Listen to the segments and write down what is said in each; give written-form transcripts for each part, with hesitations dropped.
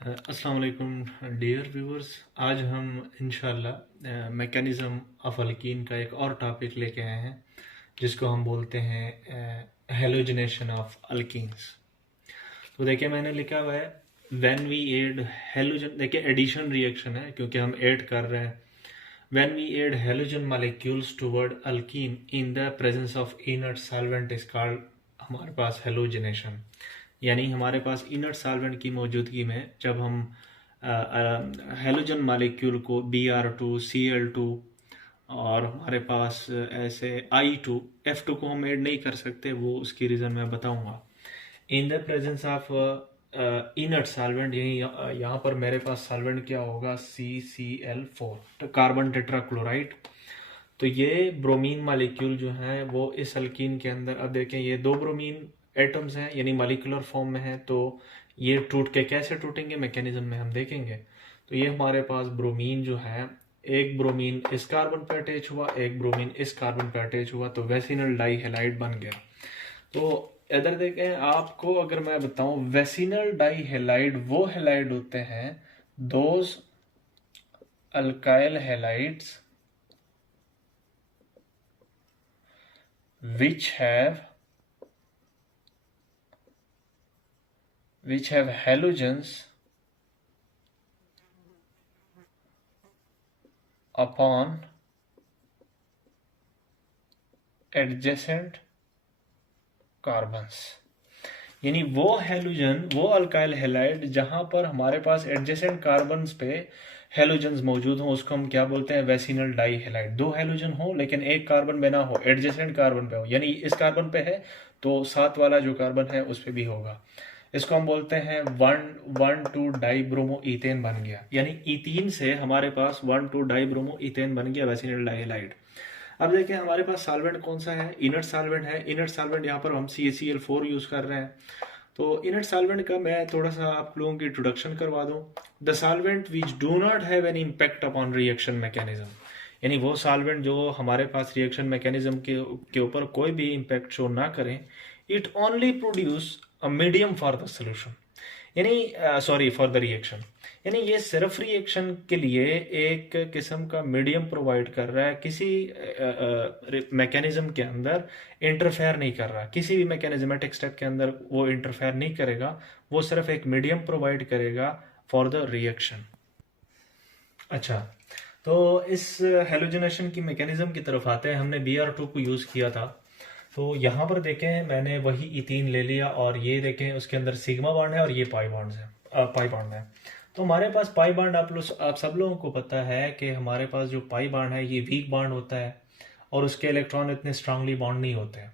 अस्सलाम वालेकुम dear viewers. आज हम इंशाल्लाह मैकेनिज़्म ऑफ अल्कीन का एक और टॉपिक लेके आए हैं जिसको हम बोलते हैं हेलोजिनेशन ऑफ अल्कीन्स। तो देखिए मैंने लिखा हुआ है व्हेन वी ऐड हेलोजन। देखिए एडिशन रिएक्शन है क्योंकि हम ऐड कर रहे हैं। When we add halogen molecules toward alkene in the presence of inert solvent is called, हमारे पास हेलोजिनेशन। यानी हमारे पास इनर्ट सॉल्वेंट की मौजूदगी में जब हम हेलोजन मॉलिक्यूल को Br2 Cl2 और हमारे पास ऐसे I2 F2 को हम ऐड नहीं कर सकते, वो उसकी रीज़न मैं बताऊंगा। इन the presence of inert solvent, यही यहाँ पर मेरे पास सॉल्वेंट क्या होगा, CCl4, तो कार्बन टेट्राक्लोराइड। तो ये ब्रोमीन मालिक्यूल जो है वो इस अल्कीन के अंदर, अब देखें ये दो ब्रोमीन एटम्स हैं यानी मॉलिक्यूलर फॉर्म में है, तो ये टूट के कैसे टूटेंगे मैकेनिज्म में हम देखेंगे। तो ये हमारे पास ब्रोमीन जो है, एक ब्रोमीन इस कार्बन पे अटैच हुआ, एक ब्रोमीन इस कार्बन पे अटैच हुआ, तो वेसिनल डाई हेलाइड बन गया। तो इधर देखें, आपको अगर मैं बताऊं वेसिनल डाई हेलाइड वो हेलाइड होते हैं those alkyl halides which have halogens upon adjacent carbons. यानी वो हेलोजन, वो अल्काइल हेलाइड जहां पर हमारे पास एडजेसेंट कार्बन्स पे हेलोजन्स मौजूद हो, उसको हम क्या बोलते हैं, वेसिनल डाई हेलाइड। दो हेलोजन हो लेकिन एक कार्बन में ना हो, एडजेसेंट कार्बन पे हो, यानी इस कार्बन पे है तो साथ वाला जो कार्बन है उस पे भी होगा। इसको हम बोलते हैं 1,1,2 डाई ब्रोमो इथेन बन गया। यानी इथीन से हमारे पास 1,2 डाई ब्रोमो इथेन बन गया, वेसिनल डाई हेलाइड। अब देखिए हमारे पास सॉल्वेंट कौन सा है, इनर्ट सॉल्वेंट है। इनर्ट सॉल्वेंट यहाँ पर हम CaCl4 यूज कर रहे हैं। तो इनर्ट सॉल्वेंट का मैं थोड़ा सा आप लोगों की इंट्रोडक्शन करवा दूं। The solvent which do not have any impact upon reaction mechanism, यानी वो सॉल्वेंट जो हमारे पास रिएक्शन मैकेनिज्म के ऊपर कोई भी इम्पैक्ट शो ना करें। It only produce a medium for the solution, यानी सॉरी फॉर द रिएक्शन। यानी ये सिर्फ रिएक्शन के लिए एक किस्म का मीडियम प्रोवाइड कर रहा है, किसी मैकेनिज्म के अंदर इंटरफेयर नहीं कर रहा, किसी भी मैकेनिज्मेटिक स्टेप के अंदर वो इंटरफेयर नहीं करेगा, वो सिर्फ एक मीडियम प्रोवाइड करेगा फॉर द रिएक्शन। अच्छा, तो इस हेलोजिनेशन की मैकेनिज्म की तरफ आते हैं। हमने Br2 को यूज़ किया था, तो यहाँ पर देखें मैंने वही इथीन ले लिया और ये देखें उसके अंदर सिग्मा बॉन्ड है और ये पाई बॉन्ड है, पाई बॉन्ड है। तो हमारे पास पाई बॉन्ड, आप सब लोगों को पता है कि हमारे पास जो पाई बॉन्ड है ये वीक बॉन्ड होता है और उसके इलेक्ट्रॉन इतने स्ट्रांगली बॉन्ड नहीं होते हैं।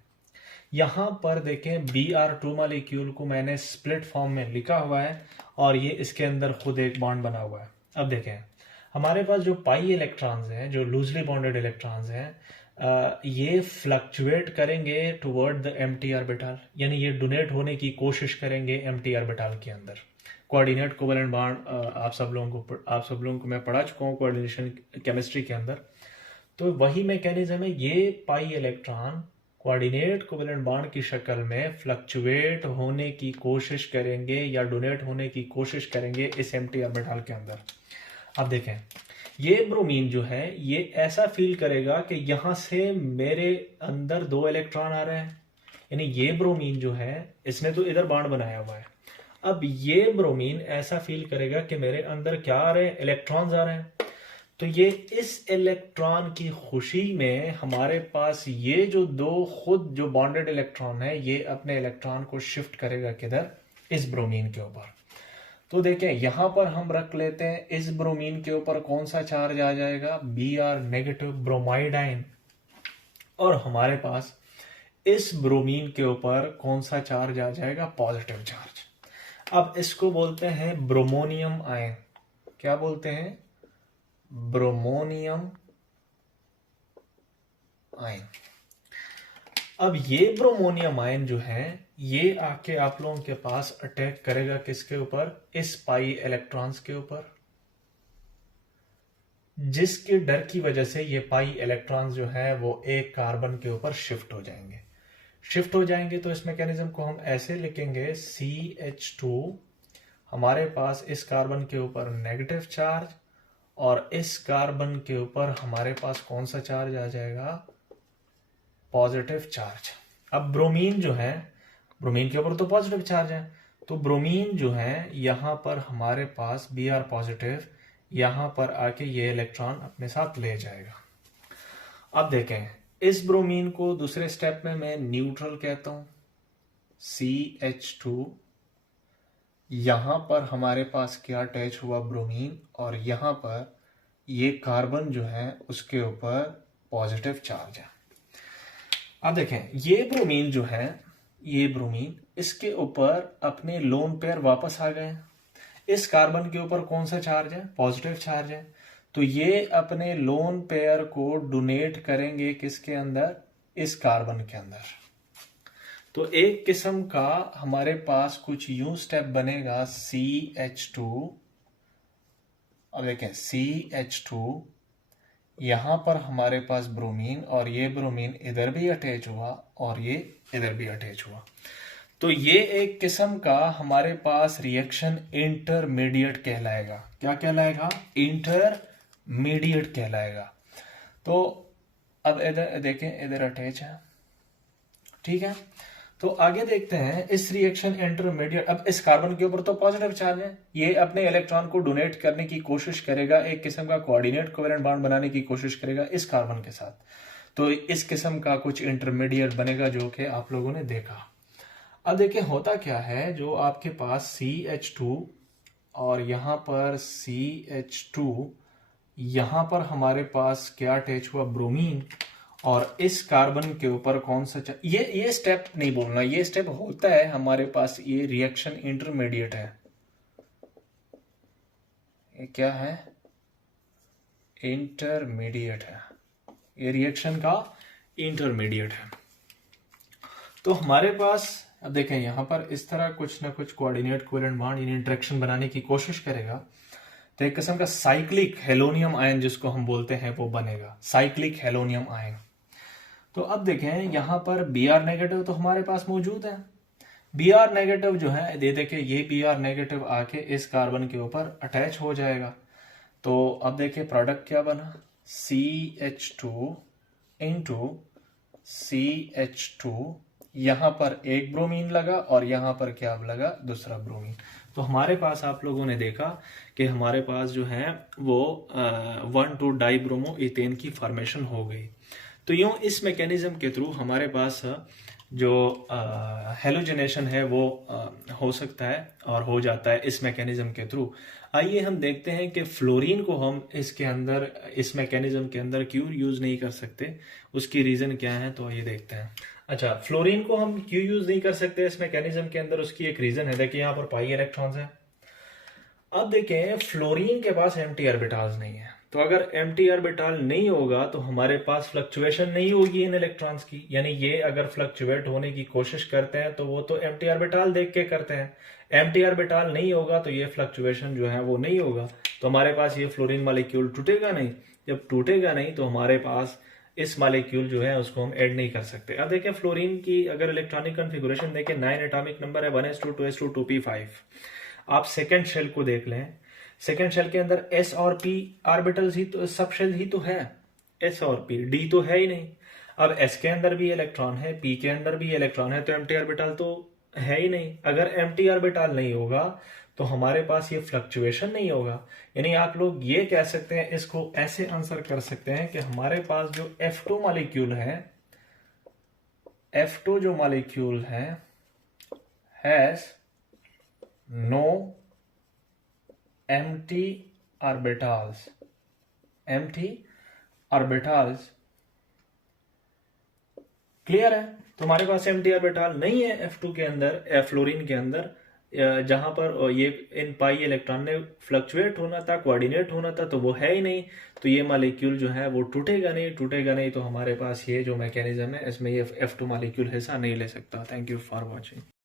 यहाँ पर देखें Br2 मॉलिक्यूल को मैंने स्प्लिट फॉर्म में लिखा हुआ है और ये इसके अंदर खुद एक बॉन्ड बना हुआ है। अब देखें हमारे पास जो पाई इलेक्ट्रॉन्स हैं, जो लूजली बॉन्डेड इलेक्ट्रॉन्स हैं, ये फ्लक्चुएट करेंगे टुवर्ड द एम्प्टी ऑर्बिटल, यानी ये डोनेट होने की कोशिश करेंगे एम्प्टी ऑर्बिटल के अंदर। कोऑर्डिनेट कोवेलेंट बॉन्ड आप सब लोगों को मैं पढ़ा चुका हूँ कोऑर्डिनेशन केमिस्ट्री के अंदर। तो वही मैकेनिज्म है, ये pi electron coordinate covalent bond की शक्ल में फ्लक्चुएट होने की कोशिश करेंगे या डोनेट होने की कोशिश करेंगे इस एम्प्टी ऑर्बिटल के अंदर। अब देखें ये ब्रोमीन जो है ये ऐसा फील करेगा कि यहां से मेरे अंदर दो इलेक्ट्रॉन आ रहे हैं, यानी ये ब्रोमीन जो है इसने तो इधर बॉन्ड बनाया हुआ है। अब ये ब्रोमीन ऐसा फील करेगा कि मेरे अंदर क्या आ रहे हैं, इलेक्ट्रॉन्स आ रहे हैं। तो ये इस इलेक्ट्रॉन की खुशी में हमारे पास ये जो दो खुद जो बॉन्डेड इलेक्ट्रॉन है ये अपने इलेक्ट्रॉन को शिफ्ट करेगा किधर, इस ब्रोमीन के ऊपर। तो देखें यहां पर हम रख लेते हैं इस ब्रोमीन के ऊपर कौन सा चार्ज आ जाएगा, Br- ब्रोमाइड आयन। और हमारे पास इस ब्रोमीन के ऊपर कौन सा चार्ज आ जाएगा, पॉजिटिव चार्ज। अब इसको बोलते हैं ब्रोमोनियम आयन। क्या बोलते हैं, ब्रोमोनियम आयन। अब ये ब्रोमोनियम आयन जो है ये आके आप लोगों के पास अटैक करेगा किसके ऊपर, इस पाई इलेक्ट्रॉन्स के ऊपर, जिसके डर की वजह से ये पाई इलेक्ट्रॉन्स जो है वो एक कार्बन के ऊपर शिफ्ट हो जाएंगे। शिफ्ट हो जाएंगे तो इस मैकेनिज्म को हम ऐसे लिखेंगे CH2 हमारे पास इस कार्बन के ऊपर नेगेटिव चार्ज और इस कार्बन के ऊपर हमारे पास कौन सा चार्ज आ जाएगा, पॉजिटिव चार्ज। अब ब्रोमीन जो है, ब्रोमीन के ऊपर तो पॉजिटिव चार्ज है, तो ब्रोमीन जो है यहां पर हमारे पास Br पॉजिटिव यहां पर आके ये इलेक्ट्रॉन अपने साथ ले जाएगा। अब देखें, इस ब्रोमीन को दूसरे स्टेप में मैं न्यूट्रल कहता हूं, CH2। यहां पर हमारे पास क्या अटैच हुआ, ब्रोमीन, और यहां पर ये कार्बन जो है उसके ऊपर पॉजिटिव चार्ज है। अब देखें, ये ब्रोमीन जो है, ये ब्रोमीन इसके ऊपर अपने लोन पेयर वापस आ गए। इस कार्बन के ऊपर कौन सा चार्ज है, पॉजिटिव चार्ज है, तो ये अपने लोन पेयर को डोनेट करेंगे किसके अंदर, इस कार्बन के अंदर। तो एक किस्म का हमारे पास कुछ यूं स्टेप बनेगा, CH2। अब देखें, CH2, यहां पर हमारे पास ब्रोमीन, और ये ब्रोमीन इधर भी अटैच हुआ और ये इधर भी अटैच हुआ। तो ये एक किस्म का हमारे पास रिएक्शन इंटरमीडिएट कहलाएगा। क्या कहलाएगा, इंटरमीडिएट कहलाएगा। तो अब इधर देखें, इधर अटैच है, ठीक है। तो आगे देखते हैं इस रिएक्शन इंटरमीडिएट। अब इस कार्बन के ऊपर तो पॉजिटिव चार्ज है, ये अपने इलेक्ट्रॉन को डोनेट करने की कोशिश करेगा, एक किस्म का कोऑर्डिनेट कोवेलेंट बॉन्ड बनाने की कोशिश करेगा इस कार्बन के साथ। तो इस किस्म का कुछ इंटरमीडिएट बनेगा जो कि आप लोगों ने देखा। अब देखिए होता क्या है, जो आपके पास CH2 और यहां पर CH2, यहां पर हमारे पास क्या अटैच हुआ, ब्रोमीन, और इस कार्बन के ऊपर कौन सा ये स्टेप नहीं बोलना, ये स्टेप होता है हमारे पास, ये रिएक्शन इंटरमीडिएट है। ये क्या है, इंटरमीडिएट है, ये रिएक्शन का इंटरमीडिएट है। तो हमारे पास अब देखें, यहां पर इस तरह कुछ ना कुछ कोऑर्डिनेट कोवेलेंट बॉन्ड इंटरेक्शन बनाने की कोशिश करेगा, तो एक किस्म का साइक्लिक हेलोनियम आयन जिसको हम बोलते हैं वो बनेगा, साइक्लिक हेलोनियम आयन। तो अब देखें, यहां पर Br नेगेटिव तो हमारे पास मौजूद है। Br नेगेटिव जो है, देखें ये Br नेगेटिव आके इस कार्बन के ऊपर अटैच हो जाएगा। तो अब देखें प्रोडक्ट क्या बना, CH2 इंटू CH2, यहां पर एक ब्रोमीन लगा और यहां पर क्या लगा, दूसरा ब्रोमीन। तो हमारे पास आप लोगों ने देखा कि हमारे पास जो है वो 1,2 डाइब्रोमो इथेन की फॉर्मेशन हो गई। तो यूं इस मैकेनिज्म के थ्रू हमारे पास जो हेलोजनेशन है वो हो सकता है और हो जाता है इस मैकेनिज्म के थ्रू। आइए हम देखते हैं कि फ्लोरीन को हम इसके अंदर, इस मैकेनिज्म के अंदर क्यों यूज नहीं कर सकते, उसकी रीजन क्या है, तो ये देखते हैं। अच्छा, फ्लोरीन को हम क्यों यूज नहीं कर सकते इस मैकेनिज्म के अंदर, उसकी एक रीजन है। देखिए यहाँ पर पाई इलेक्ट्रॉन्स हैं। अब देखें, फ्लोरीन के पास एम्प्टी ऑर्बिटल्स नहीं है, तो अगर एम्प्टी ऑर्बिटल नहीं होगा तो हमारे पास फ्लक्चुएशन नहीं होगी इन इलेक्ट्रॉन्स की। यानी ये अगर फ्लक्चुएट होने की कोशिश करते हैं तो वो तो एम्प्टी ऑर्बिटल देख के करते हैं, एम्प्टी ऑर्बिटल नहीं होगा तो ये फ्लक्चुएशन जो है वो नहीं होगा, तो हमारे पास ये फ्लोरीन मॉलिक्यूल टूटेगा नहीं। जब टूटेगा नहीं तो हमारे पास इस मॉलिक्यूल जो है उसको हम ऐड नहीं कर सकते। अब देखें, फ्लोरीन की अगर इलेक्ट्रॉनिक कॉन्फ़िगरेशन देखें, 9 एटॉमिक नंबर है, 1s2 2s2 2p5। आप सेकेंड शेल को देख लें, सेकेंड शेल के अंदर s और p ऑर्बिटल्स ही तो, सब शेल ही तो है, s और p, d तो है ही नहीं। अब s के अंदर भी इलेक्ट्रॉन है, p के अंदर भी इलेक्ट्रॉन है, तो एम्प्टी ऑर्बिटल तो है ही नहीं। अगर एम्प्टी ऑर्बिटल नहीं होगा तो हमारे पास ये फ्लक्चुएशन नहीं होगा। यानी आप लोग ये कह सकते हैं, इसको ऐसे आंसर कर सकते हैं कि हमारे पास जो F2 मॉलिक्यूल है, F2 जो मॉलिक्यूल है has no empty orbitals, empty orbitals, clear है। तो हमारे पास empty orbital नहीं है F2 के अंदर, फ्लोरीन के अंदर, जहां पर ये इन पाई इलेक्ट्रॉन ने फ्लक्चुएट होना था, कोऑर्डिनेट होना था, तो वो है ही नहीं। तो ये मॉलिक्यूल जो है वो टूटेगा नहीं, टूटेगा नहीं, तो हमारे पास ये जो मैकेनिज्म है इसमें ये F2 मॉलिक्यूल हिस्सा नहीं ले सकता। Thank you for watching.